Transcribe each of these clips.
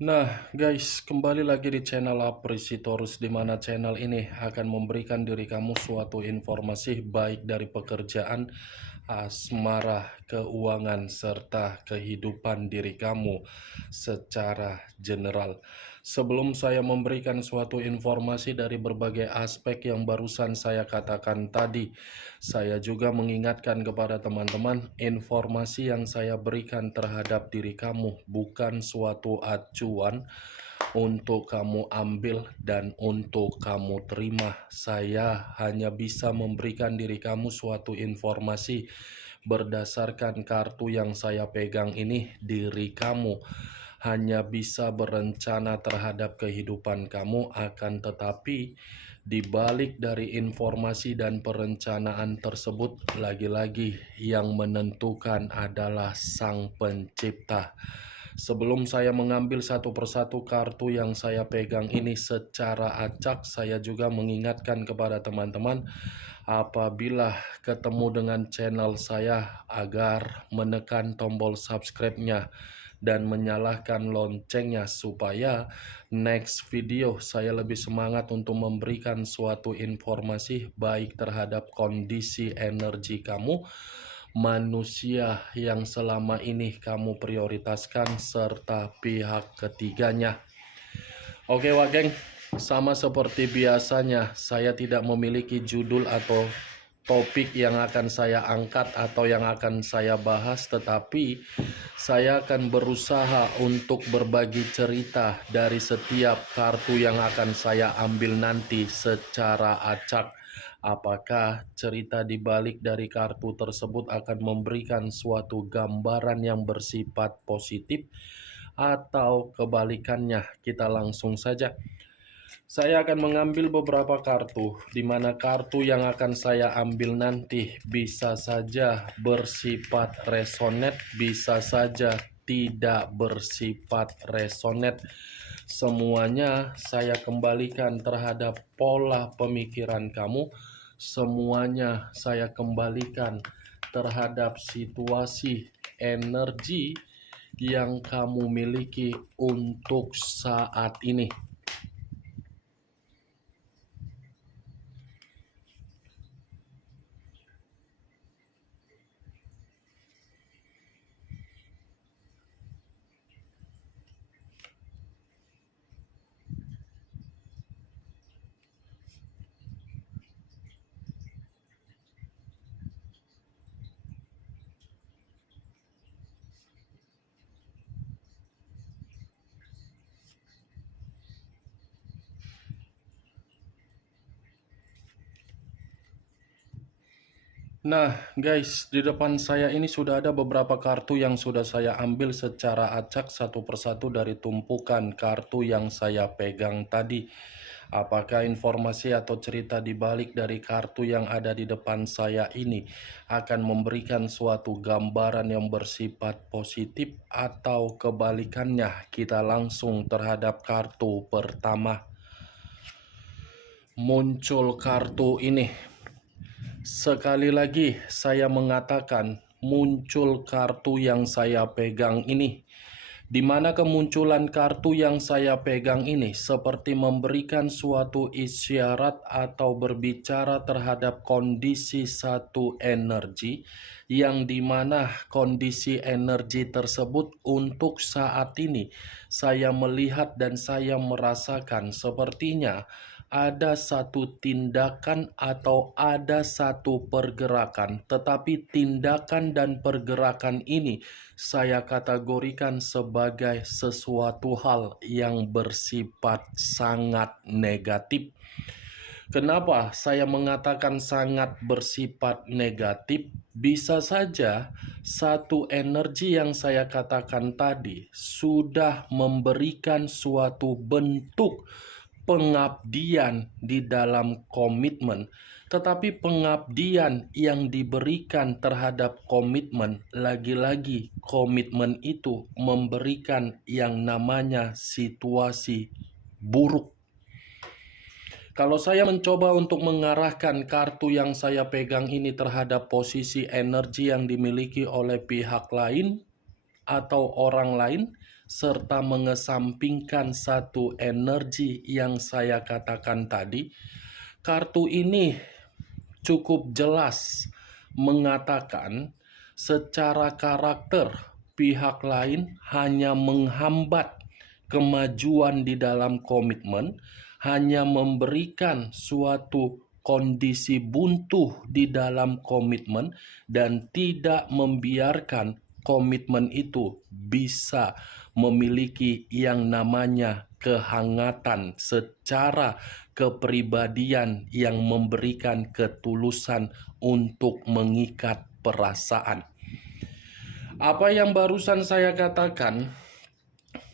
Nah, guys, kembali lagi di channel Apresitorus, di mana channel ini akan memberikan diri kamu suatu informasi baik dari pekerjaan, asmara, keuangan, serta kehidupan diri kamu secara general. Sebelum saya memberikan suatu informasi dari berbagai aspek yang barusan saya katakan tadi, saya juga mengingatkan kepada teman-teman, informasi yang saya berikan terhadap diri kamu bukan suatu acuan untuk kamu ambil dan untuk kamu terima. Saya hanya bisa memberikan diri kamu suatu informasi berdasarkan kartu yang saya pegang ini. Diri kamu hanya bisa berencana terhadap kehidupan kamu, akan tetapi di balik dari informasi dan perencanaan tersebut, lagi-lagi yang menentukan adalah Sang Pencipta. Sebelum saya mengambil satu persatu kartu yang saya pegang ini secara acak, saya juga mengingatkan kepada teman-teman, apabila ketemu dengan channel saya, agar menekan tombol subscribe-nya dan menyalakan loncengnya, supaya next video saya lebih semangat untuk memberikan suatu informasi baik terhadap kondisi energi kamu, manusia yang selama ini kamu prioritaskan, serta pihak ketiganya. Oke Wak Geng, sama seperti biasanya, saya tidak memiliki judul atau topik yang akan saya angkat atau yang akan saya bahas, tetapi saya akan berusaha untuk berbagi cerita dari setiap kartu yang akan saya ambil nanti secara acak. Apakah cerita di balik dari kartu tersebut akan memberikan suatu gambaran yang bersifat positif atau kebalikannya? Kita langsung saja. Saya akan mengambil beberapa kartu, di mana kartu yang akan saya ambil nanti bisa saja bersifat resonet, bisa saja tidak bersifat resonet. Semuanya saya kembalikan terhadap pola pemikiran kamu, semuanya saya kembalikan terhadap situasi energi yang kamu miliki untuk saat ini. Nah guys, di depan saya ini sudah ada beberapa kartu yang sudah saya ambil secara acak satu persatu dari tumpukan kartu yang saya pegang tadi. Apakah informasi atau cerita di balik dari kartu yang ada di depan saya ini akan memberikan suatu gambaran yang bersifat positif atau kebalikannya? Kita langsung terhadap kartu pertama. Muncul kartu ini. Sekali lagi saya mengatakan, muncul kartu yang saya pegang ini, di mana kemunculan kartu yang saya pegang ini seperti memberikan suatu isyarat atau berbicara terhadap kondisi satu energi, yang dimana kondisi energi tersebut untuk saat ini saya melihat dan saya merasakan sepertinya ada satu tindakan atau ada satu pergerakan, tetapi tindakan dan pergerakan ini saya kategorikan sebagai sesuatu hal yang bersifat sangat negatif. Kenapa saya mengatakan sangat bersifat negatif? Bisa saja satu energi yang saya katakan tadi sudah memberikan suatu bentuk pengabdian di dalam komitmen, tetapi pengabdian yang diberikan terhadap komitmen, lagi-lagi komitmen itu memberikan yang namanya situasi buruk. Kalau saya mencoba untuk mengarahkan kartu yang saya pegang ini terhadap posisi energi yang dimiliki oleh pihak lain atau orang lain, serta mengesampingkan satu energi yang saya katakan tadi, kartu ini cukup jelas mengatakan secara karakter pihak lain hanya menghambat kemajuan di dalam komitmen, hanya memberikan suatu kondisi buntu di dalam komitmen dan tidak membiarkan komitmen itu bisa memiliki yang namanya kehangatan secara kepribadian yang memberikan ketulusan untuk mengikat perasaan. Apa yang barusan saya katakan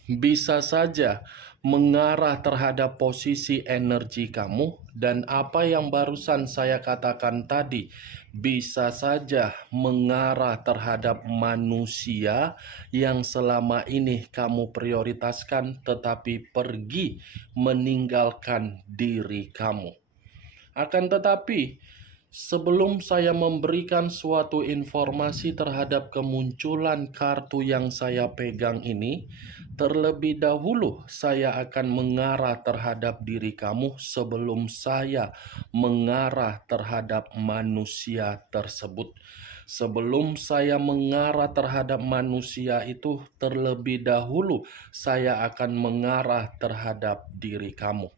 bisa saja mengarah terhadap posisi energi kamu, dan apa yang barusan saya katakan tadi bisa saja mengarah terhadap manusia yang selama ini kamu prioritaskan tetapi pergi meninggalkan diri kamu. Akan tetapi, sebelum saya memberikan suatu informasi terhadap kemunculan kartu yang saya pegang ini, terlebih dahulu saya akan mengarah terhadap diri kamu sebelum saya mengarah terhadap manusia tersebut. Sebelum saya mengarah terhadap manusia itu, terlebih dahulu saya akan mengarah terhadap diri kamu.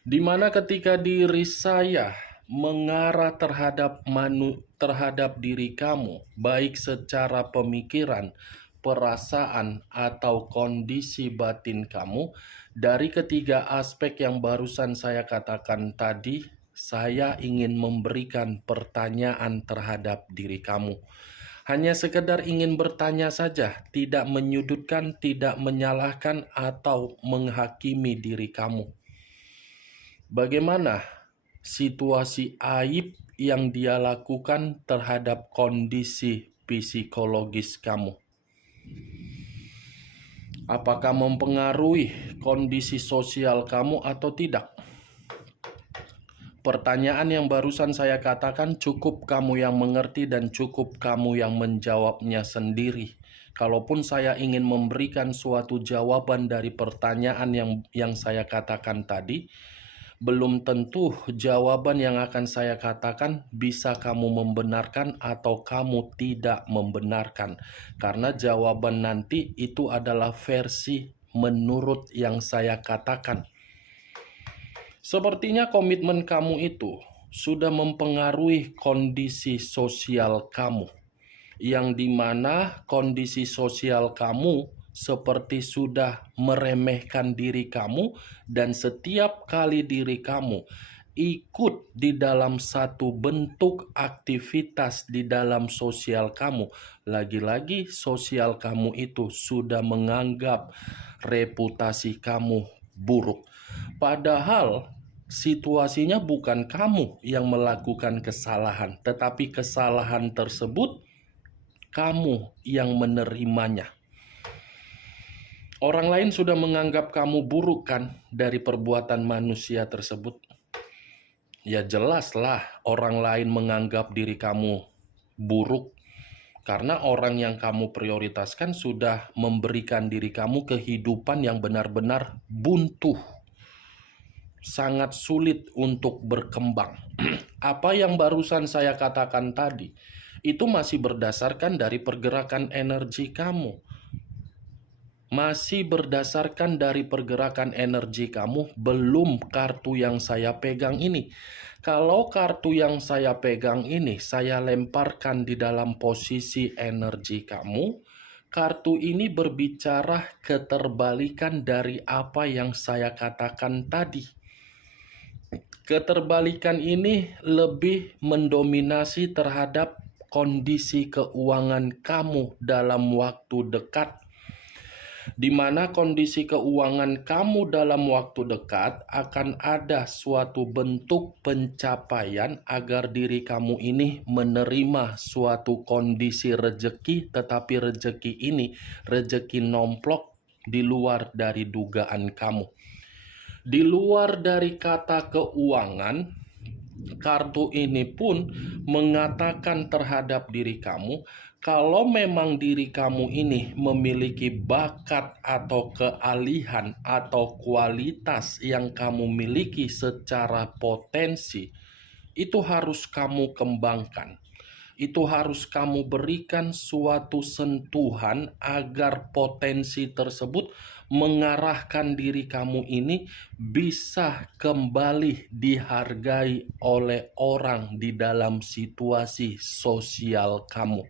Di mana ketika diri saya mengarah terhadap diri kamu, baik secara pemikiran, perasaan, atau kondisi batin kamu, dari ketiga aspek yang barusan saya katakan tadi, saya ingin memberikan pertanyaan terhadap diri kamu. Hanya sekedar ingin bertanya saja, tidak menyudutkan, tidak menyalahkan, atau menghakimi diri kamu. Bagaimana situasi aib yang dia lakukan terhadap kondisi psikologis kamu? Apakah mempengaruhi kondisi sosial kamu atau tidak? Pertanyaan yang barusan saya katakan cukup kamu yang mengerti dan cukup kamu yang menjawabnya sendiri. Kalaupun saya ingin memberikan suatu jawaban dari pertanyaan yang saya katakan tadi, belum tentu jawaban yang akan saya katakan bisa kamu membenarkan atau kamu tidak membenarkan. Karena jawaban nanti itu adalah versi menurut yang saya katakan. Sepertinya komitmen kamu itu sudah mempengaruhi kondisi sosial kamu, yang dimana kondisi sosial kamu seperti sudah meremehkan diri kamu, dan setiap kali diri kamu ikut di dalam satu bentuk aktivitas di dalam sosial kamu, lagi-lagi sosial kamu itu sudah menganggap reputasi kamu buruk. Padahal situasinya bukan kamu yang melakukan kesalahan, tetapi kesalahan tersebut kamu yang menerimanya. Orang lain sudah menganggap kamu buruk kan dari perbuatan manusia tersebut. Ya jelaslah orang lain menganggap diri kamu buruk karena orang yang kamu prioritaskan sudah memberikan diri kamu kehidupan yang benar-benar buntu. Sangat sulit untuk berkembang. Apa yang barusan saya katakan tadi, itu masih berdasarkan dari pergerakan energi kamu. Masih berdasarkan dari pergerakan energi kamu, belum kartu yang saya pegang ini. Kalau kartu yang saya pegang ini saya lemparkan di dalam posisi energi kamu, kartu ini berbicara keterbalikan dari apa yang saya katakan tadi. Keterbalikan ini lebih mendominasi terhadap kondisi keuangan kamu dalam waktu dekat, di mana kondisi keuangan kamu dalam waktu dekat akan ada suatu bentuk pencapaian agar diri kamu ini menerima suatu kondisi rejeki, tetapi rejeki ini rejeki nomplok di luar dari dugaan kamu. Di luar dari kata keuangan, kartu ini pun mengatakan terhadap diri kamu, kalau memang diri kamu ini memiliki bakat atau keahlian atau kualitas yang kamu miliki secara potensi, itu harus kamu kembangkan. Itu harus kamu berikan suatu sentuhan agar potensi tersebut mengarahkan diri kamu ini bisa kembali dihargai oleh orang di dalam situasi sosial kamu.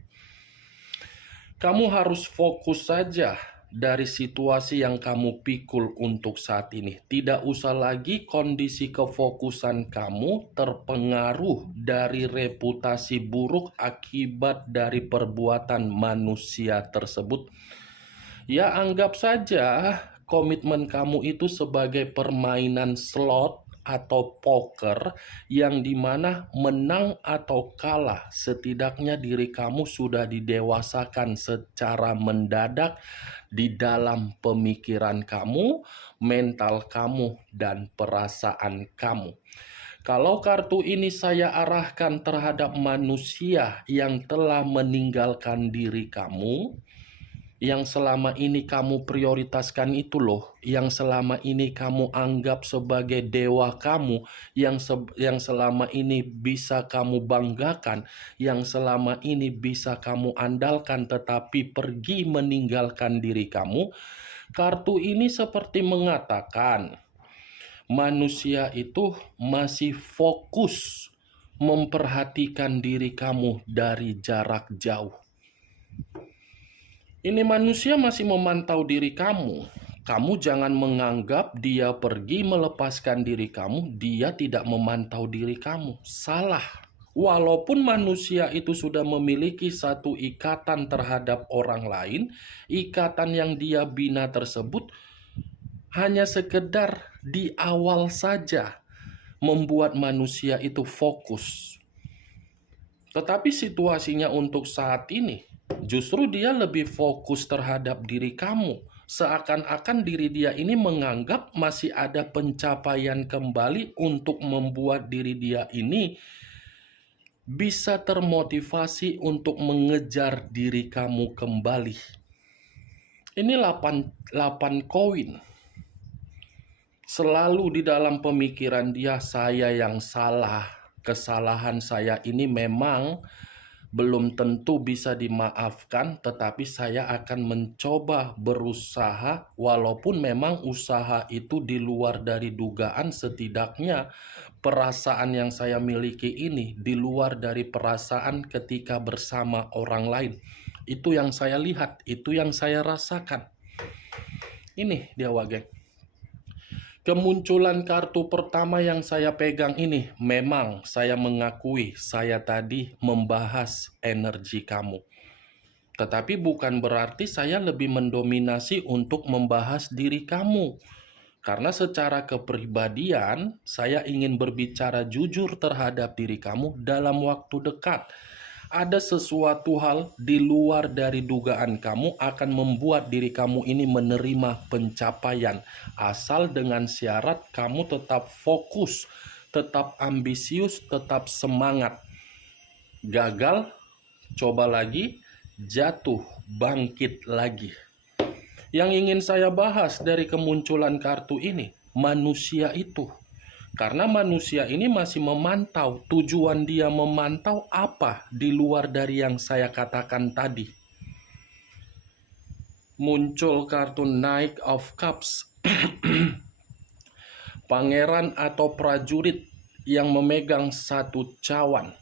Kamu harus fokus saja dari situasi yang kamu pikul untuk saat ini. Tidak usah lagi kondisi kefokusan kamu terpengaruh dari reputasi buruk akibat dari perbuatan manusia tersebut. Ya, anggap saja komitmen kamu itu sebagai permainan slot atau poker yang dimana menang atau kalah setidaknya diri kamu sudah didewasakan secara mendadak di dalam pemikiran kamu, mental kamu, dan perasaan kamu. Kalau kartu ini saya arahkan terhadap manusia yang telah meninggalkan diri kamu, yang selama ini kamu prioritaskan itu loh, yang selama ini kamu anggap sebagai dewa kamu, yang selama ini bisa kamu banggakan, yang selama ini bisa kamu andalkan tetapi pergi meninggalkan diri kamu. Kartu ini seperti mengatakan, manusia itu masih fokus memperhatikan diri kamu dari jarak jauh. Ini manusia masih memantau diri kamu. Kamu jangan menganggap dia pergi melepaskan diri kamu, dia tidak memantau diri kamu. Salah. Walaupun manusia itu sudah memiliki satu ikatan terhadap orang lain, ikatan yang dia bina tersebut hanya sekedar di awal saja membuat manusia itu fokus. Tetapi situasinya untuk saat ini, justru dia lebih fokus terhadap diri kamu. Seakan-akan diri dia ini menganggap masih ada pencapaian kembali untuk membuat diri dia ini bisa termotivasi untuk mengejar diri kamu kembali. Ini 8 koin. Selalu di dalam pemikiran dia, saya yang salah. Kesalahan saya ini memang belum tentu bisa dimaafkan, tetapi saya akan mencoba berusaha, walaupun memang usaha itu di luar dari dugaan. Setidaknya perasaan yang saya miliki ini di luar dari perasaan ketika bersama orang lain. Itu yang saya lihat, itu yang saya rasakan. Ini dia wage. Kemunculan kartu pertama yang saya pegang ini, memang saya mengakui saya tadi membahas energi kamu. Tetapi bukan berarti saya lebih mendominasi untuk membahas diri kamu. Karena secara kepribadian, saya ingin berbicara jujur terhadap diri kamu dalam waktu dekat. Ada sesuatu hal di luar dari dugaan kamu akan membuat diri kamu ini menerima pencapaian. Asal dengan syarat kamu tetap fokus, tetap ambisius, tetap semangat. Gagal, coba lagi, jatuh, bangkit lagi. Yang ingin saya bahas dari kemunculan kartu ini, manusia itu. Karena manusia ini masih memantau, tujuan dia memantau apa di luar dari yang saya katakan tadi. Muncul kartu Knight of Cups. Pangeran atau prajurit yang memegang satu cawan.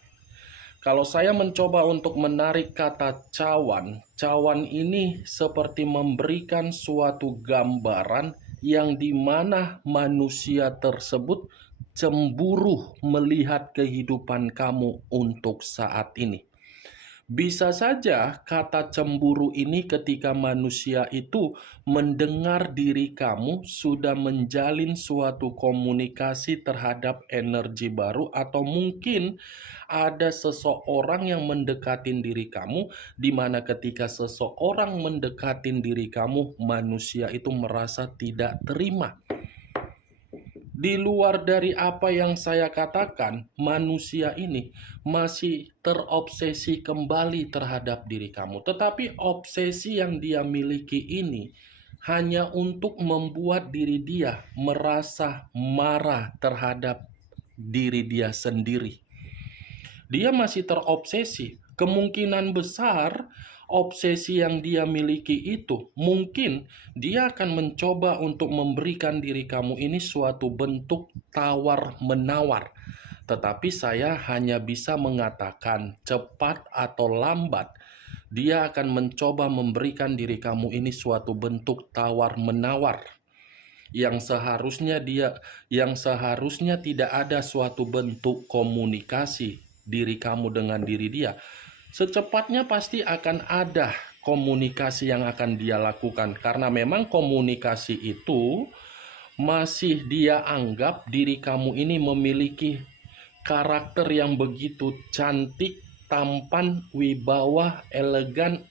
Kalau saya mencoba untuk menarik kata cawan, cawan ini seperti memberikan suatu gambaran yang dimana manusia tersebut cemburu melihat kehidupan kamu untuk saat ini. Bisa saja kata cemburu ini ketika manusia itu mendengar diri kamu sudah menjalin suatu komunikasi terhadap energi baru, atau mungkin ada seseorang yang mendekatin diri kamu, di mana ketika seseorang mendekatin diri kamu, manusia itu merasa tidak terima. Di luar dari apa yang saya katakan, manusia ini masih terobsesi kembali terhadap diri kamu. Tetapi obsesi yang dia miliki ini hanya untuk membuat diri dia merasa marah terhadap diri dia sendiri. Dia masih terobsesi. Kemungkinan besar obsesi yang dia miliki itu mungkin dia akan mencoba untuk memberikan diri kamu ini suatu bentuk tawar-menawar. Tetapi saya hanya bisa mengatakan cepat atau lambat dia akan mencoba memberikan diri kamu ini suatu bentuk tawar-menawar yang seharusnya tidak ada suatu bentuk komunikasi diri kamu dengan diri dia. Secepatnya pasti akan ada komunikasi yang akan dia lakukan, karena memang komunikasi itu masih dia anggap diri kamu ini memiliki karakter yang begitu cantik, tampan, wibawa, elegan,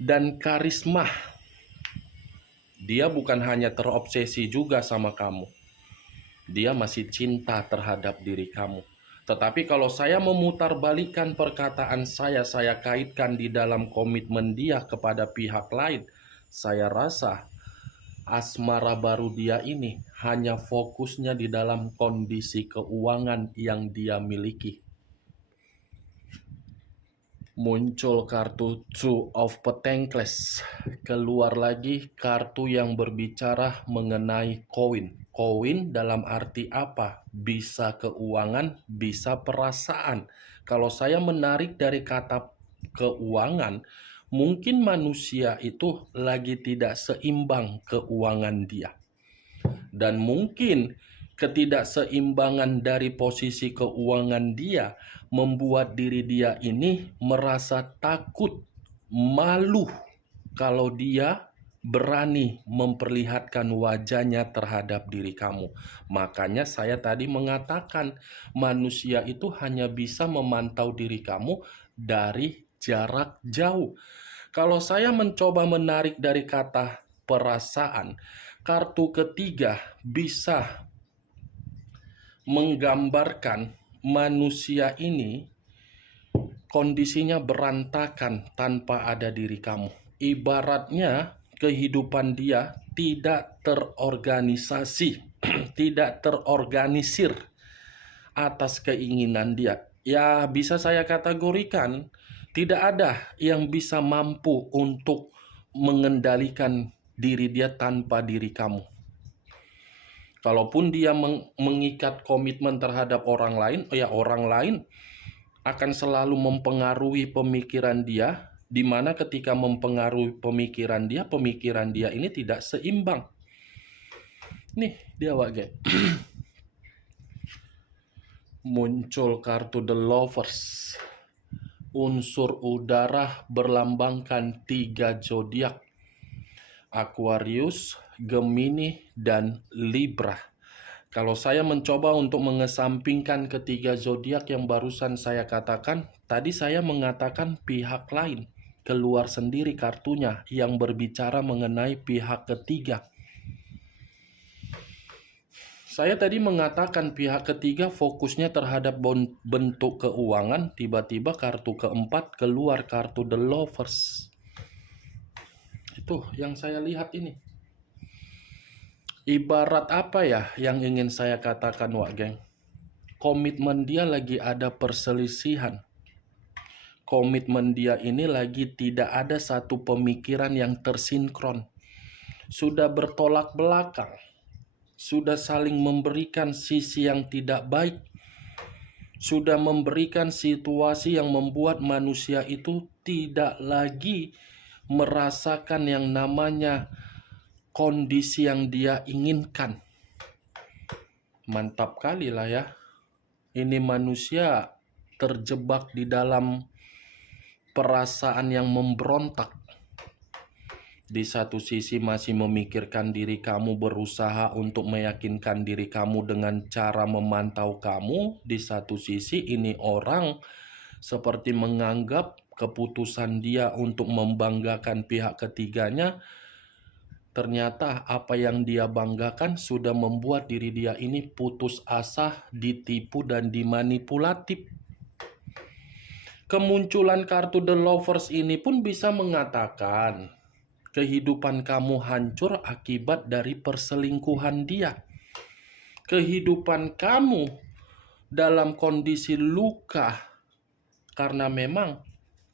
dan karisma. Dia bukan hanya terobsesi juga sama kamu. Dia masih cinta terhadap diri kamu. Tetapi kalau saya memutarbalikkan perkataan saya kaitkan di dalam komitmen dia kepada pihak lain, saya rasa asmara baru dia ini hanya fokusnya di dalam kondisi keuangan yang dia miliki. Muncul kartu Two of Pentacles. Keluar lagi kartu yang berbicara mengenai koin. Koin dalam arti apa? Bisa keuangan, bisa perasaan. Kalau saya menarik dari kata keuangan, mungkin manusia itu lagi tidak seimbang keuangan dia. Dan mungkin ketidakseimbangan dari posisi keuangan dia membuat diri dia ini merasa takut, malu kalau dia berani memperlihatkan wajahnya terhadap diri kamu. Makanya saya tadi mengatakan manusia itu hanya bisa memantau diri kamu dari jarak jauh. Kalau saya mencoba menarik dari kata perasaan, kartu ketiga bisa menggambarkan manusia ini kondisinya berantakan tanpa ada diri kamu. Ibaratnya kehidupan dia tidak terorganisasi, tidak terorganisir atas keinginan dia. Ya, bisa saya kategorikan tidak ada yang bisa mampu untuk mengendalikan diri dia tanpa diri kamu. Kalaupun dia mengikat komitmen terhadap orang lain, ya orang lain akan selalu mempengaruhi pemikiran dia, di mana ketika mempengaruhi pemikiran dia ini tidak seimbang. Nih, dia wage. Muncul kartu The Lovers. Unsur udara berlambangkan 3 zodiak. Aquarius, Gemini, dan Libra. Kalau saya mencoba untuk mengesampingkan ketiga zodiak yang barusan saya katakan, tadi saya mengatakan pihak lain, keluar sendiri kartunya yang berbicara mengenai pihak ketiga. Saya tadi mengatakan pihak ketiga fokusnya terhadap bentuk keuangan, tiba-tiba kartu keempat keluar kartu The Lovers. Itu yang saya lihat ini. Ibarat apa ya yang ingin saya katakan, Wak Geng? Komitmen dia lagi ada perselisihan. Komitmen dia ini lagi tidak ada satu pemikiran yang tersinkron. Sudah bertolak belakang. Sudah saling memberikan sisi yang tidak baik. Sudah memberikan situasi yang membuat manusia itu tidak lagi merasakan yang namanya kondisi yang dia inginkan. Mantap kali lah ya. Ini manusia terjebak di dalam perasaan yang memberontak. Di satu sisi masih memikirkan diri kamu, berusaha untuk meyakinkan diri kamu dengan cara memantau kamu. Di satu sisi ini orang seperti menganggap keputusan dia untuk membanggakan pihak ketiganya Ternyata apa yang dia banggakan sudah membuat diri dia ini putus asa, ditipu, dan dimanipulatif. Kemunculan kartu The Lovers ini pun bisa mengatakan kehidupan kamu hancur akibat dari perselingkuhan dia. Kehidupan kamu dalam kondisi luka karena memang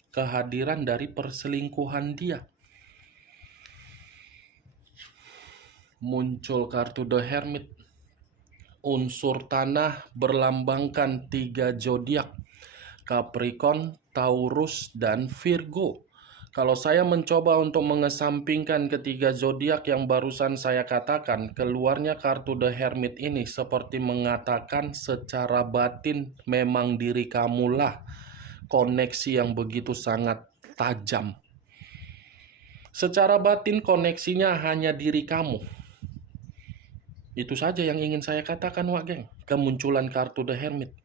kehadiran dari perselingkuhan dia. Muncul kartu The Hermit. Unsur tanah berlambangkan 3 zodiak, Capricorn, Taurus, dan Virgo. Kalau saya mencoba untuk mengesampingkan ketiga zodiak yang barusan saya katakan, keluarnya kartu The Hermit ini seperti mengatakan secara batin memang diri kamulah koneksi yang begitu sangat tajam. Secara batin koneksinya hanya diri kamu. Itu saja yang ingin saya katakan, Wak Geng. Kemunculan kartu The Hermit.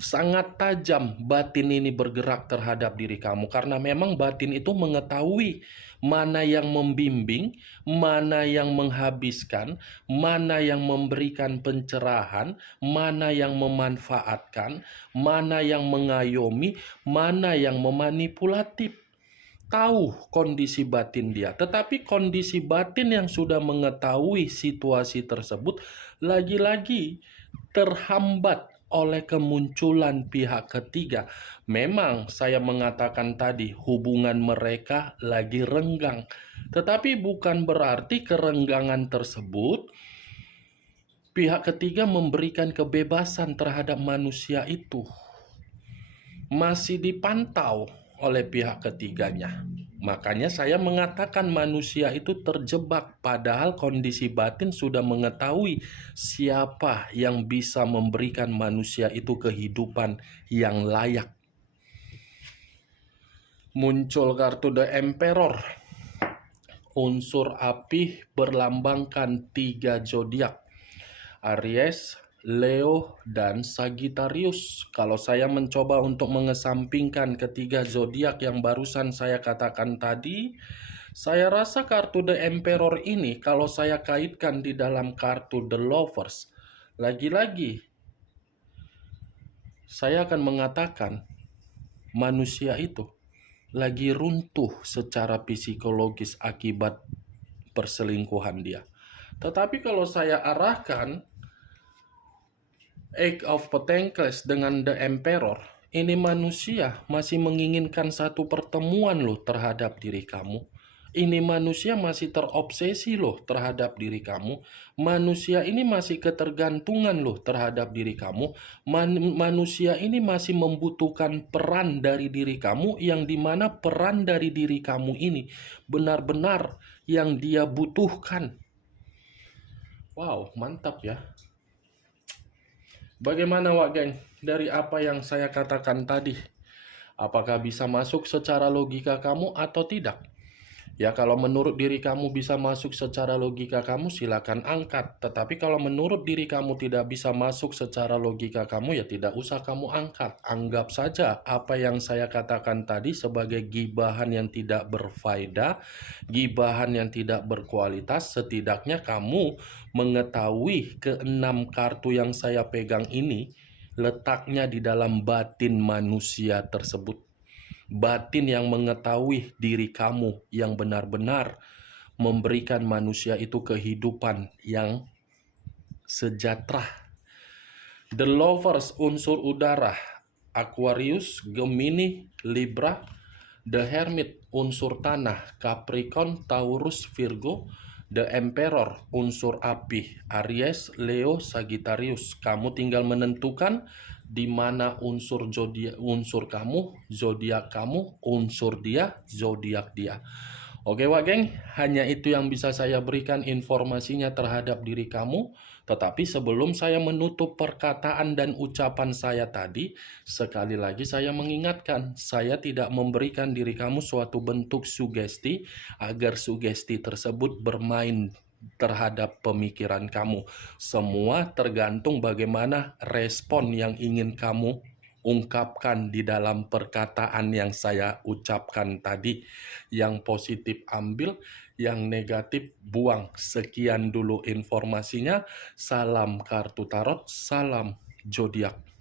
Sangat tajam batin ini bergerak terhadap diri kamu. Karena memang batin itu mengetahui mana yang membimbing, mana yang menghabiskan, mana yang memberikan pencerahan, mana yang memanfaatkan, mana yang mengayomi, mana yang memanipulatif. Tahu kondisi batin dia, tetapi kondisi batin yang sudah mengetahui situasi tersebut lagi-lagi terhambat oleh kemunculan pihak ketiga. Memang saya mengatakan tadi hubungan mereka lagi renggang, tetapi bukan berarti kerenggangan tersebut pihak ketiga memberikan kebebasan terhadap manusia itu. Masih dipantau oleh pihak ketiganya. Makanya saya mengatakan manusia itu terjebak, padahal kondisi batin sudah mengetahui siapa yang bisa memberikan manusia itu kehidupan yang layak. Muncul kartu The Emperor. Unsur api berlambangkan 3 zodiak, Aries, Leo, dan Sagittarius. Kalau saya mencoba untuk mengesampingkan ketiga zodiak yang barusan saya katakan tadi, saya rasa kartu The Emperor ini kalau saya kaitkan di dalam kartu The Lovers, lagi-lagi saya akan mengatakan manusia itu lagi runtuh secara psikologis akibat perselingkuhan dia. Tetapi kalau saya arahkan Eight of Pentacles dengan The Emperor, ini manusia masih menginginkan satu pertemuan loh terhadap diri kamu. Ini manusia masih terobsesi loh terhadap diri kamu. Manusia ini masih ketergantungan loh terhadap diri kamu. Manusia ini masih membutuhkan peran dari diri kamu, yang dimana peran dari diri kamu ini benar-benar yang dia butuhkan. Wow, mantap ya. Bagaimana, Wak Geng, dari apa yang saya katakan tadi? Apakah bisa masuk secara logika kamu atau tidak? Ya, kalau menurut diri kamu bisa masuk secara logika kamu, silakan angkat. Tetapi kalau menurut diri kamu tidak bisa masuk secara logika kamu, ya tidak usah kamu angkat. Anggap saja apa yang saya katakan tadi sebagai gibahan yang tidak berfaedah, gibahan yang tidak berkualitas. Setidaknya kamu mengetahui ke-6 kartu yang saya pegang ini letaknya di dalam batin manusia tersebut. Batin yang mengetahui diri kamu yang benar-benar memberikan manusia itu kehidupan yang sejahtera. The Lovers unsur udara, Aquarius, Gemini, Libra. The Hermit unsur tanah, Capricorn, Taurus, Virgo. The Emperor unsur api, Aries, Leo, Sagittarius. Kamu tinggal menentukan di mana unsur kamu, zodiak kamu, unsur dia, zodiak dia. Oke, Wak Geng, hanya itu yang bisa saya berikan informasinya terhadap diri kamu. Tetapi sebelum saya menutup perkataan dan ucapan saya tadi, sekali lagi saya mengingatkan, saya tidak memberikan diri kamu suatu bentuk sugesti agar sugesti tersebut bermain terhadap pemikiran kamu. Semua tergantung bagaimana respon yang ingin kamu ungkapkan di dalam perkataan yang saya ucapkan tadi. Yang positif ambil, yang negatif buang. Sekian dulu informasinya. Salam kartu tarot, salam zodiak.